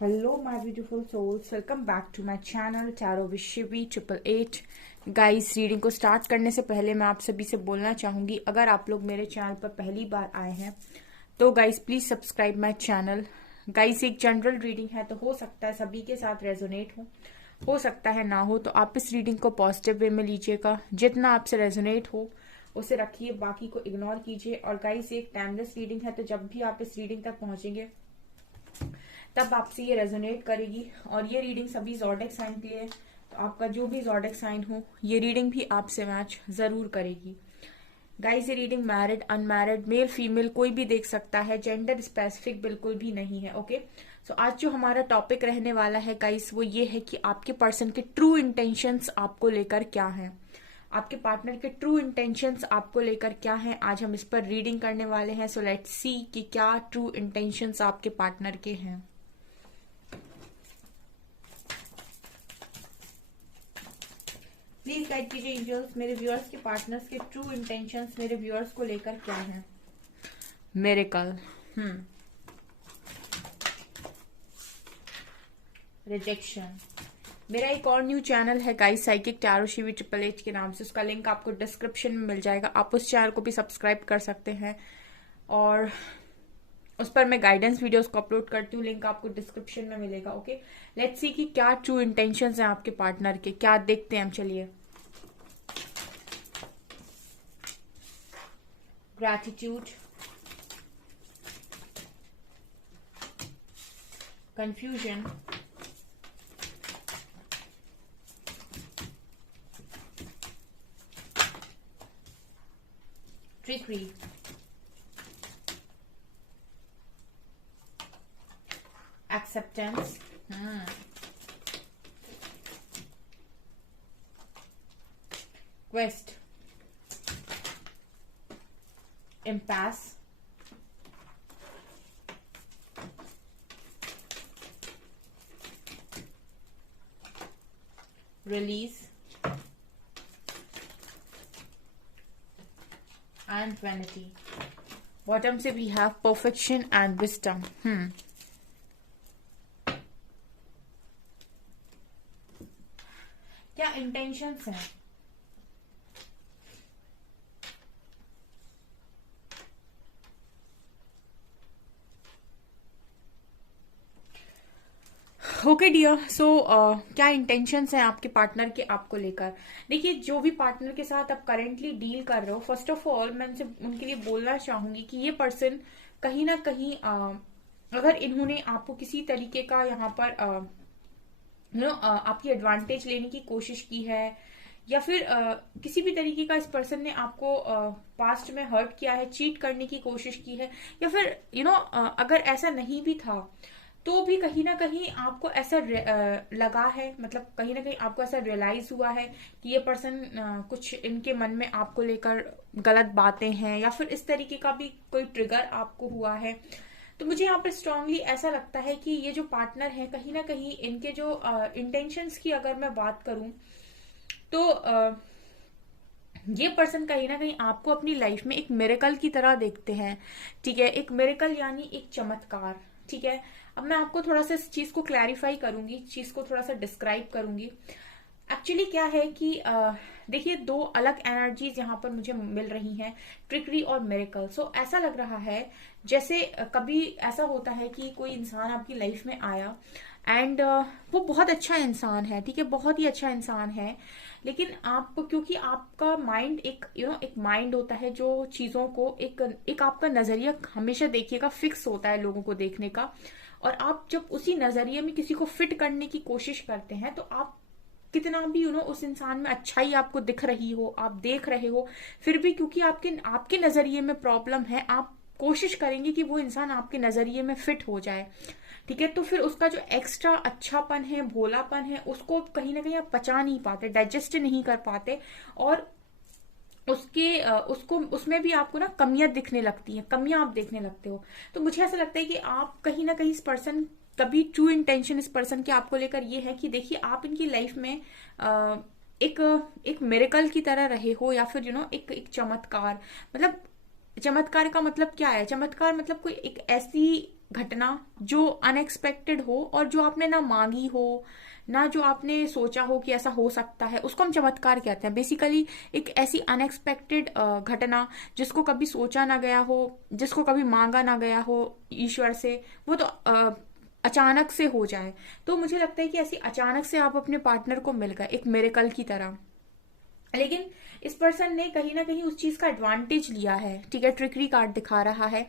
Hello, my beautiful souls. Welcome back to my channel Tarot with Shivi 888. Guys, reading को start करने से पहले मैं आप सभी से बोलना चाहूंगी, अगर आप लोग मेरे चैनल पर पहली बार आए हैं तो guys please subscribe my channel. Guys, एक जनरल रीडिंग है तो हो सकता है सभी के साथ रेजोनेट हो सकता है ना हो, तो आप इस रीडिंग को पॉजिटिव वे में लीजिएगा। जितना आपसे रेजोनेट हो उसे रखिए, बाकी को इग्नोर कीजिए। और गाइस, एक टाइमलेस रीडिंग है तो जब भी आप इस रीडिंग तक पहुंचेंगे तब आपसे ये रेजोनेट करेगी। और ये रीडिंग सभी ज़ोडिएक साइन के लिए है, तो आपका जो भी ज़ोडिएक साइन हो ये रीडिंग भी आपसे मैच जरूर करेगी। गाइस, ये reading married unmarried male female कोई भी देख सकता है, जेंडर स्पेसिफिक बिल्कुल भी नहीं है। ओके, सो आज जो हमारा टॉपिक रहने वाला है गाइस वो ये है कि आपके पर्सन के ट्रू इंटेंशंस आपको लेकर क्या है, आपके पार्टनर के ट्रू इंटेंशंस आपको लेकर क्या है। आज हम इस पर रीडिंग करने वाले हैं। सो लेट्स सी कि क्या ट्रू इंटेंशंस आपके पार्टनर के हैं। प्लीज गाइड कीजिए एंजल्स, मेरे व्यूअर्स के पार्टनर्स के ट्रू इंटेंशंस मेरे व्यूअर्स को लेकर क्या है। Miracle, rejection. मेरा एक और न्यू चैनल है गाइस, साइकिक टैरो शिवी 888 के नाम से, उसका लिंक आपको डिस्क्रिप्शन में मिल जाएगा। आप उस चैनल को भी सब्सक्राइब कर सकते हैं और उस पर मैं गाइडेंस वीडियोस को अपलोड करती हूँ, लिंक आपको डिस्क्रिप्शन में मिलेगा। ओके, लेट्स सी कि क्या ट्रू इंटेंशंस हैं आपके पार्टनर के, क्या देखते हैं हम। चलिए, gratitude, confusion, trickery, acceptance, quest, impasse, release and vanity. Bottom से we have perfection and wisdom. क्या इंटेंशंस हैं? ओके डियर, सो क्या इंटेंशंस हैं आपके पार्टनर के आपको लेकर। देखिए, जो भी पार्टनर के साथ आप करेंटली डील कर रहे हो, फर्स्ट ऑफ ऑल मैं उनके लिए बोलना चाहूंगी कि ये पर्सन कहीं ना कहीं अगर इन्होंने आपको किसी तरीके का यहाँ पर आपकी एडवांटेज लेने की कोशिश की है, या फिर किसी भी तरीके का इस पर्सन ने आपको पास्ट में हर्ट किया है, चीट करने की कोशिश की है, या फिर अगर ऐसा नहीं भी था तो भी कहीं ना कहीं आपको ऐसा लगा है, मतलब कहीं ना कहीं आपको ऐसा रियलाइज हुआ है कि ये पर्सन कुछ इनके मन में आपको लेकर गलत बातें हैं, या फिर इस तरीके का भी कोई ट्रिगर आपको हुआ है। तो मुझे यहाँ पर स्ट्रांगली ऐसा लगता है कि ये जो पार्टनर है कहीं ना कहीं इनके जो इंटेंशंस की अगर मैं बात करूं तो ये पर्सन कहीं ना कहीं आपको अपनी लाइफ में एक मिरेकल की तरह देखते हैं। ठीक है, एक मिरेकल यानी एक चमत्कार। ठीक है, अब मैं आपको थोड़ा सा इस चीज को क्लैरिफाई करूंगी, चीज को थोड़ा सा डिस्क्राइब करूंगी। एक्चुअली क्या है कि देखिए, दो अलग एनर्जीज यहाँ पर मुझे मिल रही हैं, ट्रिकरी और मिरेकल। सो ऐसा लग रहा है जैसे कभी ऐसा होता है कि कोई इंसान आपकी लाइफ में आया एंड वो बहुत अच्छा इंसान है, ठीक है, बहुत ही अच्छा इंसान है, लेकिन आप, क्योंकि आपका माइंड एक एक माइंड होता है जो चीजों को एक आपका नजरिया हमेशा देखिएगा फिक्स होता है लोगों को देखने का, और आप जब उसी नजरिए में किसी को फिट करने की कोशिश करते हैं तो आप कितना भी उस इंसान में अच्छाई आपको दिख रही हो, आप देख रहे हो, फिर भी क्योंकि आपके आपके नजरिए में प्रॉब्लम है, आप कोशिश करेंगे कि वो इंसान आपके नजरिए में फिट हो जाए। ठीक है, तो फिर उसका जो एक्स्ट्रा अच्छापन है, भोलापन है, उसको कहीं ना कहीं आप पचा नहीं पाते, डाइजेस्ट नहीं कर पाते, और उसको उसमें भी आपको ना कमियां दिखने लगती हैं, कमियां आप देखने लगते हो। तो मुझे ऐसा लगता है कि आप कहीं ना कहीं इस पर्सन, कभी ट्रू इंटेंशन इस पर्सन के आपको लेकर ये है कि देखिए, आप इनकी लाइफ में एक एक मिरेकल की तरह रहे हो, या फिर एक चमत्कार। मतलब चमत्कार का मतलब क्या है? चमत्कार मतलब कोई एक ऐसी घटना जो अनएक्सपेक्टेड हो और जो आपने ना मांगी हो, ना जो आपने सोचा हो कि ऐसा हो सकता है, उसको हम चमत्कार कहते हैं। बेसिकली एक ऐसी अनएक्सपेक्टेड घटना जिसको कभी सोचा ना गया हो, जिसको कभी मांगा ना गया हो ईश्वर से, वो तो अचानक से हो जाए। तो मुझे लगता है कि ऐसी अचानक से आप अपने पार्टनर को मिल गए एक मिरेकल की तरह। लेकिन इस पर्सन ने कहीं ना कहीं उस चीज का एडवांटेज लिया है, ठीक है, ट्रिकरी कार्ड दिखा रहा है,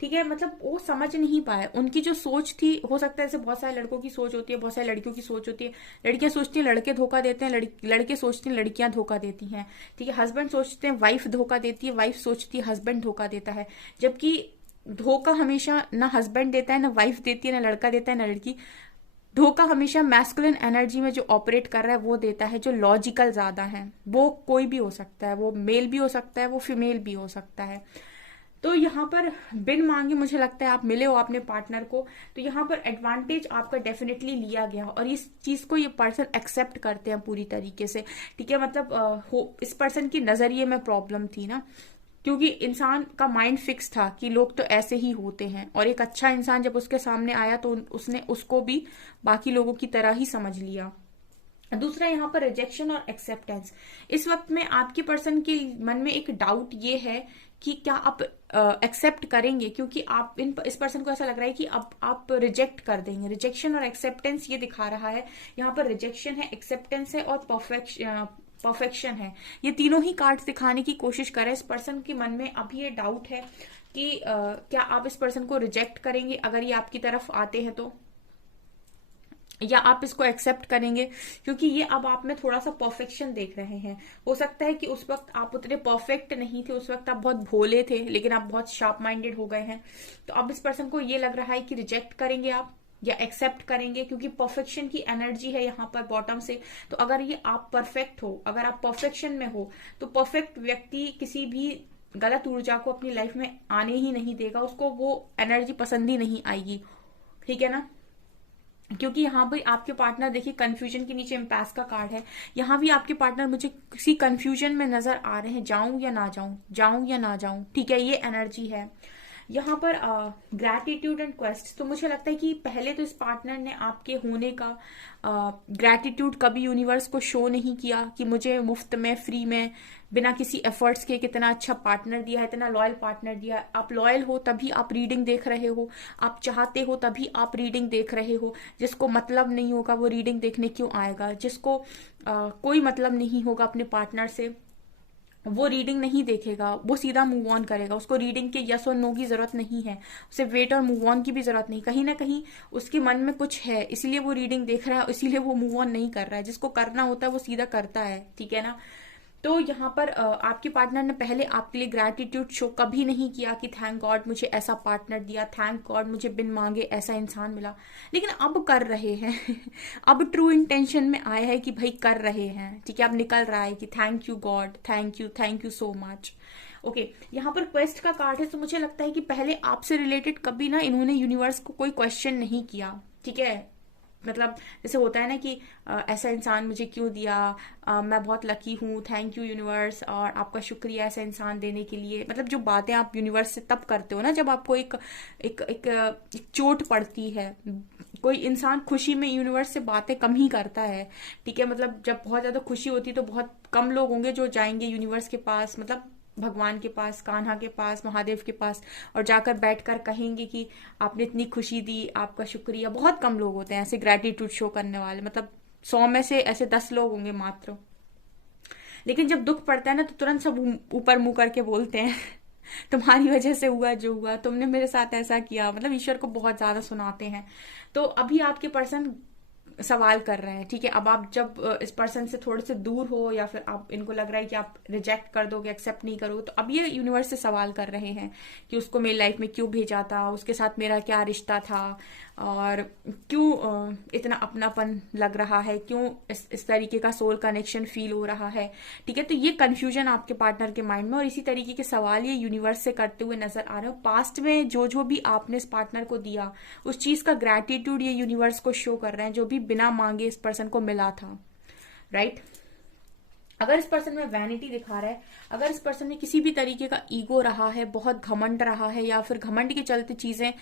ठीक है, मतलब वो समझ नहीं पाए। उनकी जो सोच थी, हो सकता है जैसे बहुत सारे लड़कों की सोच होती है, बहुत सारी लड़कियों की सोच होती है। लड़कियां सोचती हैं लड़के धोखा देते हैं, लड़के सोचते हैं लड़कियां धोखा देती हैं, ठीक है। हस्बैंड सोचते हैं वाइफ धोखा देती है, वाइफ सोचती है हस्बैंड धोखा देता है। जबकि धोखा हमेशा ना हस्बैंड देता है, ना वाइफ देती है, ना लड़का देता है, ना लड़की। धोखा हमेशा मैस्कुलिन एनर्जी में जो ऑपरेट कर रहा है वो देता है, जो लॉजिकल ज्यादा है। वो कोई भी हो सकता है, वो मेल भी हो सकता है, वो फीमेल भी हो सकता है। तो यहाँ पर बिन मांगे मुझे लगता है आप मिले हो अपने पार्टनर को, तो यहाँ पर एडवांटेज आपका डेफिनेटली लिया गया और इस चीज को ये पर्सन एक्सेप्ट करते हैं पूरी तरीके से, ठीक है। मतलब इस पर्सन की नजरिए में प्रॉब्लम थी ना, क्योंकि इंसान का माइंड फिक्स था कि लोग तो ऐसे ही होते हैं, और एक अच्छा इंसान जब उसके सामने आया तो उसने उसको भी बाकी लोगों की तरह ही समझ लिया। दूसरा यहाँ पर रिजेक्शन और एक्सेप्टेंस। इस वक्त में आपके पर्सन के मन में एक डाउट ये है कि क्या आप एक्सेप्ट करेंगे, क्योंकि आप इस पर्सन को ऐसा लग रहा है कि अब आप रिजेक्ट कर देंगे। रिजेक्शन और एक्सेप्टेंस ये दिखा रहा है। यहाँ पर रिजेक्शन है, एक्सेप्टेंस है और परफेक्शन है। ये तीनों ही कार्ड्स दिखाने की कोशिश करें। इस पर्सन के मन में अभी ये डाउट है कि क्या आप इस पर्सन को रिजेक्ट करेंगे अगर ये आपकी तरफ आते हैं तो, या आप इसको एक्सेप्ट करेंगे, क्योंकि ये अब आप में थोड़ा सा परफेक्शन देख रहे हैं। हो सकता है कि उस वक्त आप उतने परफेक्ट नहीं थे, उस वक्त आप बहुत भोले थे, लेकिन आप बहुत शार्प माइंडेड हो गए हैं। तो अब इस पर्सन को ये लग रहा है कि रिजेक्ट करेंगे आप या एक्सेप्ट करेंगे, क्योंकि परफेक्शन की एनर्जी है यहाँ पर बॉटम से। तो अगर ये आप परफेक्ट हो, अगर आप परफेक्शन में हो, तो परफेक्ट व्यक्ति किसी भी गलत ऊर्जा को अपनी लाइफ में आने ही नहीं देगा, उसको वो एनर्जी पसंद ही नहीं आएगी, ठीक है ना। क्योंकि यहाँ भी आपके पार्टनर, देखिए कंफ्यूजन के नीचे इम्पैस का कार्ड है, यहाँ भी आपके पार्टनर मुझे किसी कंफ्यूजन में नजर आ रहे हैं, जाऊं या ना जाऊं, जाऊं या ना जाऊं, ठीक है, ये एनर्जी है। यहाँ पर ग्रैटिट्यूड एंड क्वेस्ट। तो मुझे लगता है कि पहले तो इस पार्टनर ने आपके होने का ग्रैटिट्यूड कभी यूनिवर्स को शो नहीं किया कि मुझे मुफ्त में, फ्री में, बिना किसी एफर्ट्स के कितना अच्छा पार्टनर दिया है, इतना लॉयल पार्टनर दिया है। आप लॉयल हो तभी आप रीडिंग देख रहे हो, आप चाहते हो तभी आप रीडिंग देख रहे हो। जिसको मतलब नहीं होगा वो रीडिंग देखने क्यों आएगा? जिसको कोई मतलब नहीं होगा अपने पार्टनर से, वो रीडिंग नहीं देखेगा, वो सीधा मूव ऑन करेगा। उसको रीडिंग के यस और नो की जरूरत नहीं है, उसे वेट और मूव ऑन की भी जरूरत नहीं। कहीं ना कहीं उसके मन में कुछ है, इसलिए वो रीडिंग देख रहा है, इसीलिए वो मूव ऑन नहीं कर रहा है। जिसको करना होता है वो सीधा करता है, ठीक है ना। तो यहाँ पर आपके पार्टनर ने पहले आपके लिए ग्रैटिट्यूड शो कभी नहीं किया कि थैंक गॉड मुझे ऐसा पार्टनर दिया, थैंक गॉड मुझे बिन मांगे ऐसा इंसान मिला। लेकिन अब कर रहे हैं अब ट्रू इंटेंशन में आया है कि भाई कर रहे हैं, ठीक है। अब निकल रहा है कि thank you God, thank you so much. Okay, यहाँ पर क्वेस्ट का कार्ड है। तो मुझे लगता है कि पहले आपसे रिलेटेड कभी ना इन्होंने यूनिवर्स को कोई क्वेश्चन नहीं किया, ठीक है। मतलब जैसे होता है ना कि ऐसा इंसान मुझे क्यों दिया, मैं बहुत लकी हूँ, थैंक यू यूनिवर्स, और आपका शुक्रिया ऐसा इंसान देने के लिए। मतलब जो बातें आप यूनिवर्स से तब करते हो ना जब आपको एक एक एक, एक चोट पड़ती है। कोई इंसान खुशी में यूनिवर्स से बातें कम ही करता है, ठीक है। मतलब जब बहुत ज्यादा खुशी होती है तो बहुत कम लोग होंगे जो जाएंगे यूनिवर्स के पास, मतलब भगवान के पास, कान्हा के पास, महादेव के पास, और जाकर बैठकर कहेंगे कि आपने इतनी खुशी दी, आपका शुक्रिया। बहुत कम लोग होते हैं ऐसे ग्रैटिट्यूड शो करने वाले, मतलब 100 में से ऐसे 10 लोग होंगे मात्र। लेकिन जब दुख पड़ता है ना तो तुरंत सब ऊपर मुंह करके बोलते हैं तुम्हारी वजह से हुआ जो हुआ, तुमने मेरे साथ ऐसा किया, मतलब ईश्वर को बहुत ज्यादा सुनाते हैं। तो अभी आपके पर्सन सवाल कर रहे हैं, ठीक है। अब आप जब इस पर्सन से थोड़े से दूर हो, या फिर आप इनको लग रहा है कि आप रिजेक्ट कर दोगे, एक्सेप्ट नहीं करोगे, तो अब ये यूनिवर्स से सवाल कर रहे हैं कि उसको मेरी लाइफ में क्यों भेजा था, उसके साथ मेरा क्या रिश्ता था, और क्यों इतना अपनापन लग रहा है, क्यों इस तरीके का सोल कनेक्शन फील हो रहा है, ठीक है। तो ये कंफ्यूजन आपके पार्टनर के माइंड में, और इसी तरीके के सवाल ये यूनिवर्स से करते हुए नजर आ रहे हो। पास्ट में जो जो भी आपने इस पार्टनर को दिया, उस चीज का ग्रैटिट्यूड ये यूनिवर्स को शो कर रहे हैं, जो भी बिना मांगे इस पर्सन को मिला था, राइट। अगर इस पर्सन में वैनिटी दिखा रहा है, अगर इस पर्सन में किसी भी तरीके का ईगो रहा है, बहुत घमंड रहा है, या फिर घमंड के चलते चीजें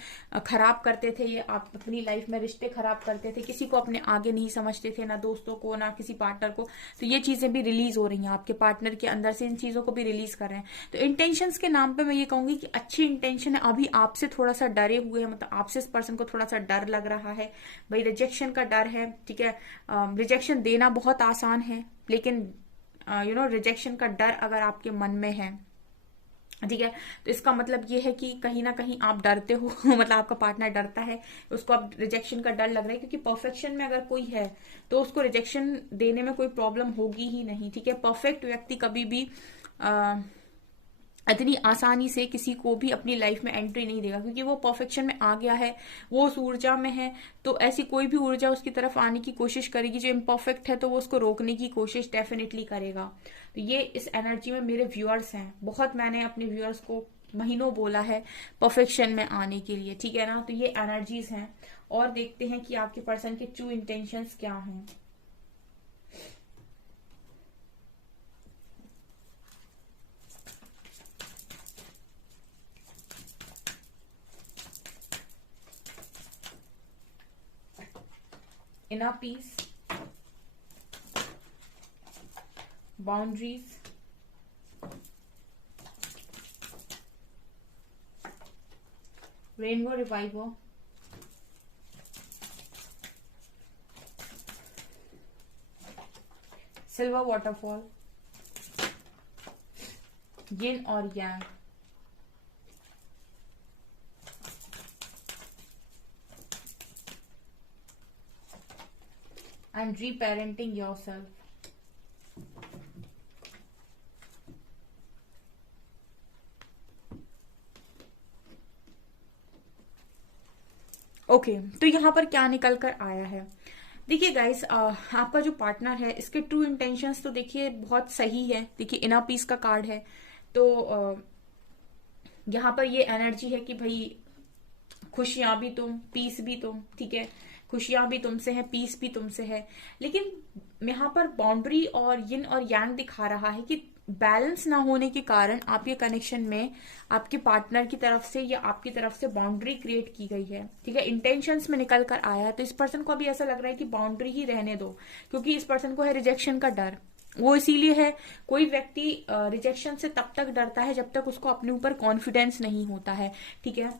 खराब करते थे, ये आप अपनी लाइफ में रिश्ते खराब करते थे, किसी को अपने आगे नहीं समझते थे, ना दोस्तों को ना किसी पार्टनर को, तो ये चीजें भी रिलीज हो रही हैं आपके पार्टनर के अंदर से, इन चीजों को भी रिलीज कर रहे हैं। तो इंटेंशंस के नाम पे मैं ये कहूंगी कि अच्छी इंटेंशन है, अभी आपसे थोड़ा सा डरे हुए हैं, मतलब आपसे इस पर्सन को थोड़ा सा डर लग रहा है भाई, रिजेक्शन का डर है, ठीक है। रिजेक्शन देना बहुत आसान है, लेकिन रिजेक्शन का डर अगर आपके मन में है, ठीक है, तो इसका मतलब ये है कि कहीं ना कहीं आप डरते हो मतलब आपका पार्टनर डरता है, उसको अब रिजेक्शन का डर लग रहा है, क्योंकि परफेक्शन में अगर कोई है तो उसको रिजेक्शन देने में कोई प्रॉब्लम होगी ही नहीं, ठीक है। परफेक्ट व्यक्ति कभी भी इतनी आसानी से किसी को भी अपनी लाइफ में एंट्री नहीं देगा, क्योंकि वो परफेक्शन में आ गया है, वो उस ऊर्जा में है, तो ऐसी कोई भी ऊर्जा उसकी तरफ आने की कोशिश करेगी जो इम्परफेक्ट है, तो वो उसको रोकने की कोशिश डेफिनेटली करेगा। तो ये इस एनर्जी में मेरे व्यूअर्स हैं, बहुत मैंने अपने व्यूअर्स को महीनों बोला है परफेक्शन में आने के लिए, ठीक है ना। तो ये एनर्जीज हैं, और देखते हैं कि आपके पर्सन के ट्रू इंटेंशंस क्या हैं। inner peace, boundaries, rainbow revival, silver waterfall, yin और yang, and reparenting yourself. Okay तो यहाँ पर क्या निकल कर आया है, देखिए गाइस, आपका जो पार्टनर है इसके ट्रू इंटेंशंस तो देखिए बहुत सही है। देखिए इनर पीस का कार्ड है, तो यहाँ पर ये एनर्जी है कि भाई खुशियां भी तुम, पीस भी तुम, ठीक है, खुशियां भी तुमसे है, पीस भी तुमसे है, लेकिन यहाँ पर बाउंड्री और यिन और यांग दिखा रहा है कि बैलेंस ना होने के कारण आपके कनेक्शन में आपके पार्टनर की तरफ से या आपकी तरफ से बाउंड्री क्रिएट की गई है, ठीक है, इंटेंशंस में निकल कर आया है। तो इस पर्सन को अभी ऐसा लग रहा है कि बाउंड्री ही रहने दो, क्योंकि इस पर्सन को है रिजेक्शन का डर। वो इसीलिए है, कोई व्यक्ति रिजेक्शन से तब तक डरता है जब तक उसको अपने ऊपर कॉन्फिडेंस नहीं होता है, ठीक है।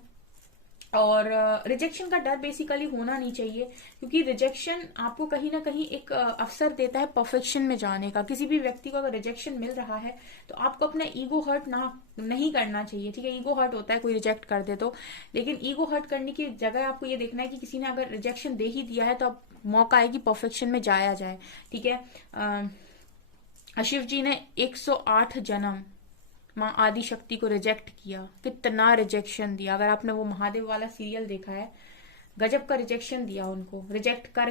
और रिजेक्शन का डर बेसिकली होना नहीं चाहिए, क्योंकि रिजेक्शन आपको कहीं ना कहीं एक अवसर देता है परफेक्शन में जाने का। किसी भी व्यक्ति को अगर रिजेक्शन मिल रहा है तो आपको अपना ईगो हर्ट नहीं करना चाहिए, ठीक है। ईगो हर्ट होता है कोई रिजेक्ट कर दे तो, लेकिन ईगो हर्ट करने की जगह आपको ये देखना है कि किसी ने अगर रिजेक्शन दे ही दिया है तो अब मौका है कि परफेक्शन में जाया जाए, ठीक है। शिव जी ने 108 जन्म माँ आदि शक्ति को रिजेक्ट किया, कितना रिजेक्शन दिया। अगर आपने वो महादेव वाला सीरियल देखा है, गजब का रिजेक्शन दिया उनको, रिजेक्ट कर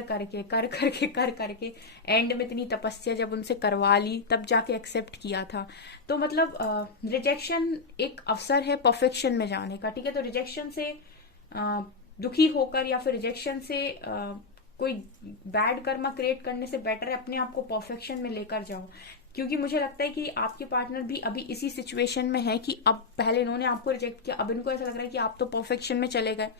करके एंड में इतनी तपस्या जब उनसे करवा ली तब जाके एक्सेप्ट किया था। तो मतलब रिजेक्शन एक अवसर है परफेक्शन में जाने का, ठीक है। तो रिजेक्शन से दुखी होकर या फिर रिजेक्शन से कोई बैड कर्मा क्रिएट करने से बेटर है अपने आप को परफेक्शन में लेकर जाओ, क्योंकि मुझे लगता है कि आपके पार्टनर भी अभी इसी सिचुएशन में है कि अब पहले इन्होंने आपको रिजेक्ट किया, अब इनको ऐसा लग रहा है कि आप तो परफेक्शन में चले गए,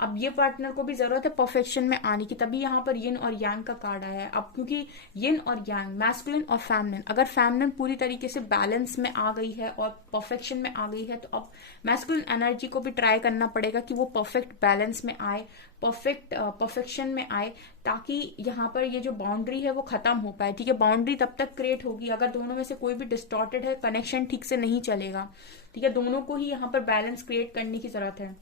अब ये पार्टनर को भी जरूरत है परफेक्शन में आने की, तभी यहाँ पर यिन और यांग का कार्ड आया है। अब क्योंकि यिन और यांग, मैस्कुलिन और फेमिनिन, अगर फेमिनिन पूरी तरीके से बैलेंस में आ गई है और परफेक्शन में आ गई है, तो अब मैस्कुलिन एनर्जी को भी ट्राई करना पड़ेगा कि वो परफेक्ट बैलेंस में आए, परफेक्शन में आए, ताकि यहाँ पर ये जो बाउंड्री है वो खत्म हो पाए, ठीक है। बाउंड्री तब तक क्रिएट होगी अगर दोनों में से कोई भी डिस्टॉर्टेड है, कनेक्शन ठीक से नहीं चलेगा, ठीक है। दोनों को ही यहाँ पर बैलेंस क्रिएट करने की जरूरत है,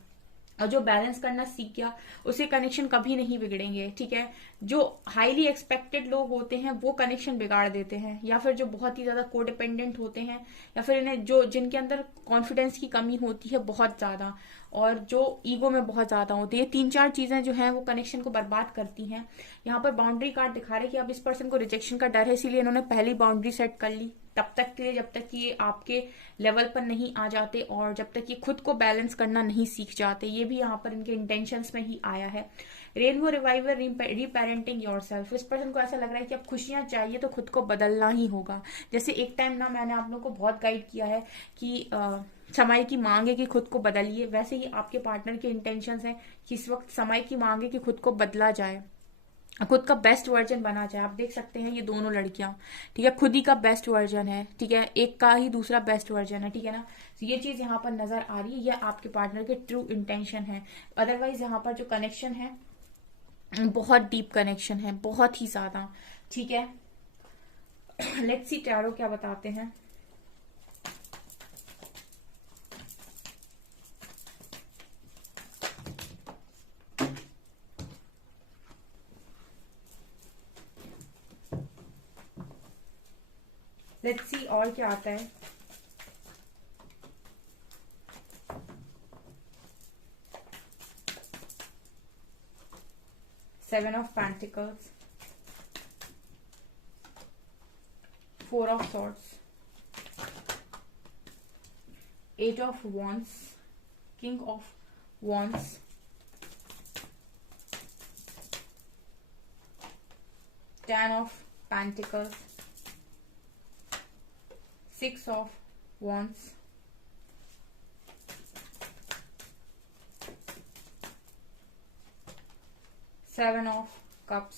और जो बैलेंस करना सीख गया उससे कनेक्शन कभी नहीं बिगड़ेंगे, ठीक है। जो हाईली एक्सपेक्टेड लोग होते हैं वो कनेक्शन बिगाड़ देते हैं, या फिर जो बहुत ही ज्यादा कोडिपेंडेंट होते हैं, या फिर इन्हें जो जिनके अंदर कॉन्फिडेंस की कमी होती है बहुत ज्यादा, और जो ईगो में बहुत ज्यादा होती है, 3-4 चीजें जो हैं वो कनेक्शन को बर्बाद करती हैं। यहाँ पर बाउंड्री कार्ड दिखा रहे कि अब इस पर्सन को रिजेक्शन का डर है, इसीलिए इन्होंने पहली बाउंड्री सेट कर ली, तब तक के लिए जब तक कि ये आपके लेवल पर नहीं आ जाते और जब तक ये खुद को बैलेंस करना नहीं सीख जाते। ये भी यहाँ पर इनके इंटेंशंस में ही आया है। Rainbow reviver, reparenting yourself. इस पर्सन को ऐसा लग रहा है कि अब खुशियां चाहिए तो खुद को बदलना ही होगा। जैसे एक टाइम ना मैंने आप लोगों को बहुत गाइड किया है कि समय की मांग है कि खुद को बदलिए, वैसे ही आपके पार्टनर के इंटेंशंस हैं कि इस वक्त समय की मांग है कि खुद को बदला जाए, खुद का बेस्ट वर्जन बना जाए। आप देख सकते हैं ये दोनों लड़कियां, ठीक है, खुद ही का बेस्ट वर्जन है, ठीक है, एक का ही दूसरा बेस्ट वर्जन है, ठीक है ना। तो ये चीज यहाँ पर नजर आ रही है, ये आपके पार्टनर के ट्रू इंटेंशन है। अदरवाइज यहाँ पर जो कनेक्शन है बहुत डीप कनेक्शन है, बहुत ही ज्यादा, ठीक है। लेट्स सी टैरो क्या बताते हैं। लेट्स सी और क्या आता है। Seven of Pentacles, Four of Swords, Eight of Wands, King of Wands, Ten of Pentacles, Six of Wands, Seven of Cups,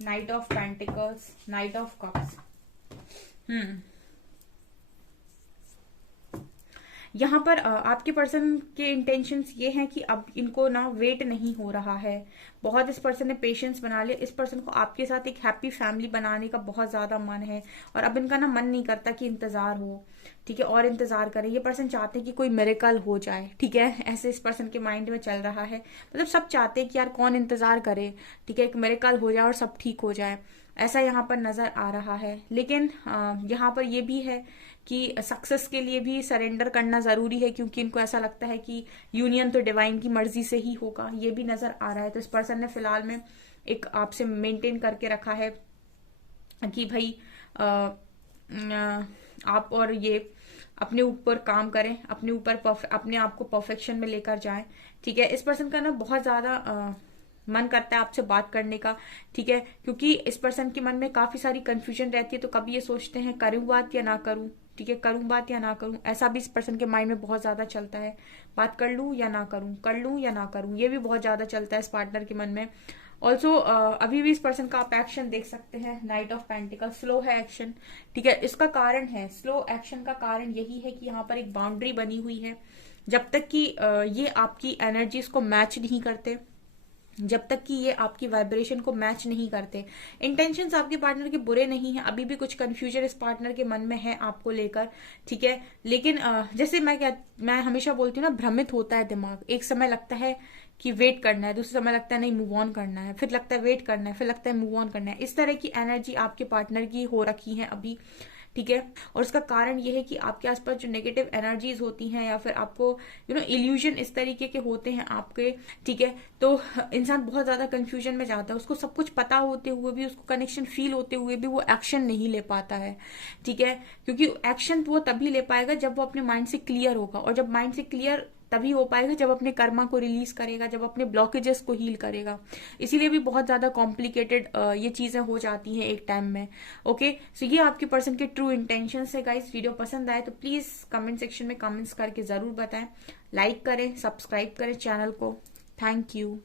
Knight of Pentacles, Knight of Cups। यहाँ पर आपके पर्सन के इंटेंशंस ये हैं कि अब इनको ना वेट नहीं हो रहा है, बहुत इस पर्सन ने पेशेंस बना लिया। इस पर्सन को आपके साथ एक हैप्पी फैमिली बनाने का बहुत ज्यादा मन है और अब इनका ना मन नहीं करता कि इंतजार हो, ठीक है, और इंतजार करें। ये पर्सन चाहते हैं कि कोई मिरेकल हो जाए, ठीक है, ऐसे इस पर्सन के माइंड में चल रहा है। मतलब सब चाहते हैं कि यार कौन इंतजार करे, ठीक है, एक मिरेकल हो जाए और सब ठीक हो जाए, ऐसा यहाँ पर नजर आ रहा है। लेकिन यहाँ पर ये भी है कि सक्सेस के लिए भी सरेंडर करना जरूरी है, क्योंकि इनको ऐसा लगता है कि यूनियन तो डिवाइन की मर्जी से ही होगा, ये भी नजर आ रहा है। तो इस पर्सन ने फिलहाल में एक आपसे मेंटेन करके रखा है कि भाई आप और ये अपने ऊपर काम करें, अपने ऊपर अपने आप को परफेक्शन में लेकर जाएं, ठीक है। इस पर्सन का ना बहुत ज्यादा मन करता है आपसे बात करने का, ठीक है, क्योंकि इस पर्सन के मन में काफी सारी कंफ्यूजन रहती है। तो कभी ये सोचते हैं करूं बात या ना करूं, ठीक है, करूं बात या ना करूं, ऐसा भी इस पर्सन के माइंड में बहुत ज्यादा चलता है। बात कर लूं या ना करूं, कर लूं या ना करूं, ये भी बहुत ज्यादा चलता है इस पार्टनर के मन में। ऑल्सो अभी भी इस पर्सन का आप एक्शन देख सकते हैं, नाइट ऑफ पेंटिकल, स्लो है एक्शन, ठीक है। इसका कारण है, स्लो एक्शन का कारण यही है कि यहाँ पर एक बाउंड्री बनी हुई है। जब तक कि ये आपकी एनर्जीज को मैच नहीं करते, जब तक कि ये आपकी वाइब्रेशन को मैच नहीं करते। इंटेंशंस आपके पार्टनर के बुरे नहीं है, अभी भी कुछ कंफ्यूजन इस पार्टनर के मन में है आपको लेकर, ठीक है। लेकिन जैसे मैं हमेशा बोलती हूँ ना, भ्रमित होता है दिमाग। एक समय लगता है कि वेट करना है, दूसरे समय लगता है नहीं मूव ऑन करना है, फिर लगता है वेट करना है, फिर लगता है मूव ऑन करना है। इस तरह की एनर्जी आपके पार्टनर की हो रखी है अभी, ठीक है। और उसका कारण यह है कि आपके आसपास जो नेगेटिव एनर्जीज होती हैं या फिर आपको इल्यूजन इस तरीके के होते हैं आपके, ठीक है, तो इंसान बहुत ज्यादा कंफ्यूजन में जाता है। उसको सब कुछ पता होते हुए भी, उसको कनेक्शन फील होते हुए भी वो एक्शन नहीं ले पाता है, ठीक है, क्योंकि एक्शन वो तभी ले पाएगा जब वो अपने माइंड से क्लियर होगा। और जब माइंड से क्लियर तभी हो पाएगा जब अपने कर्मा को रिलीज करेगा, जब अपने ब्लॉकेजेस को हील करेगा। इसीलिए भी बहुत ज्यादा कॉम्प्लिकेटेड ये चीजें हो जाती हैं एक टाइम में। ओके, सो ये आपके पर्सन के ट्रू इंटेंशंस है गाइस। वीडियो पसंद आए तो प्लीज कमेंट सेक्शन में कमेंट्स करके जरूर बताएं, लाइक करें, सब्सक्राइब करें चैनल को। Thank you.